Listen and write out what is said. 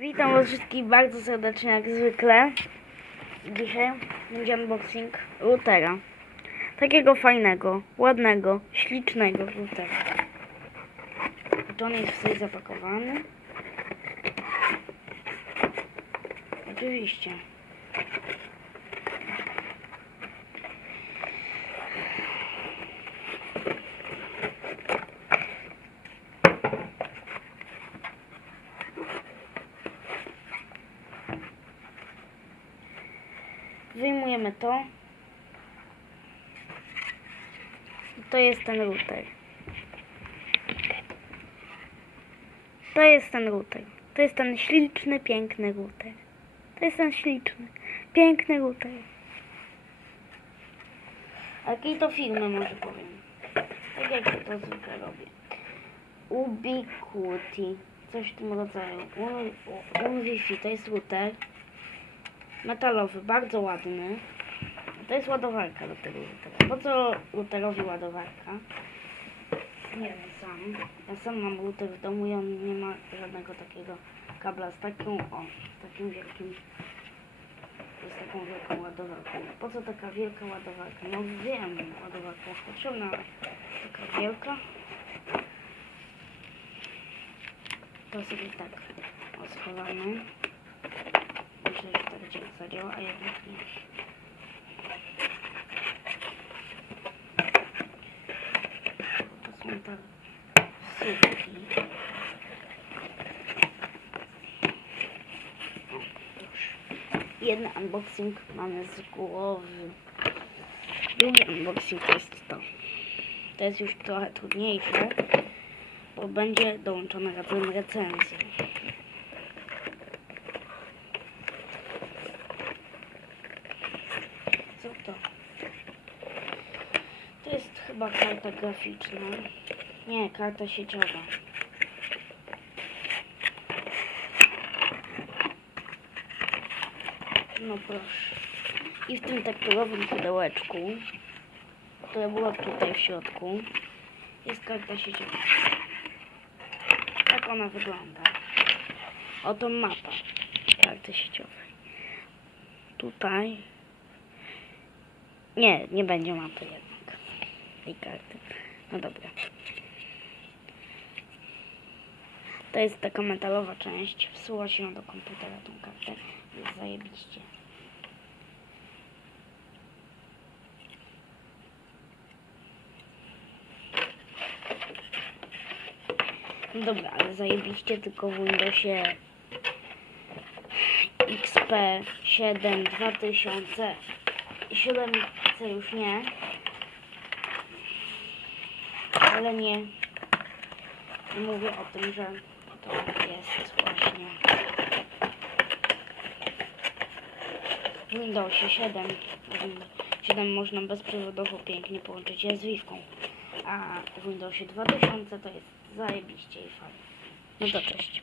Witam was wszystkich bardzo serdecznie jak zwykle. Dzisiaj będzie unboxing routera. Takiego fajnego, ładnego, ślicznego routera. To on jest tutaj zapakowany. Oczywiście. Wyjmujemy to. To jest ten router. To jest ten router. To jest ten śliczny, piękny router. To jest ten śliczny, piękny router. A Jakiej to firmy może powiem? Tak jak to zwykle robię. Ubiquity. Coś w tym rodzaju. Un, un Wi-Fi to jest router metalowy, bardzo ładny. To jest ładowarka do tego routera. Po co routerowi ładowarka? Nie wiem sam. Ja sam mam router w domu i on nie ma żadnego takiego kabla z taką, o, z takim wielkim, z taką wielką ładowarką. Po co taka wielka ładowarka? No wiem, ładowarka jest potrzebna, ale taka wielka. To sobie tak o. Działa, a jednak nie. To są. O, proszę. Jeden unboxing mamy z głowy. Drugi unboxing to jest to. To jest już trochę trudniejsze, bo będzie dołączony razem recenzja. Co to? To jest chyba karta graficzna. Nie, karta sieciowa. No proszę. I w tym tekturowym pudełeczku, które było tutaj w środku, jest karta sieciowa. Tak ona wygląda. Oto mapa karty sieciowej. Tutaj nie, nie będzie mapy jednak. I karty. No dobra. To jest taka metalowa część. Wsuwa się do komputera tą kartę. Jest zajebiście. No Dobra, ale zajebiście tylko w Windowsie XP 7 2000 7 już nie. Ale nie, mówię o tym, że to jest właśnie w Windowsie 7. Windows 7 można bezprzewodowo pięknie połączyć je z Wiwką. A w Windowsie 2000 to jest zajebiście i fajnie. No to cześć.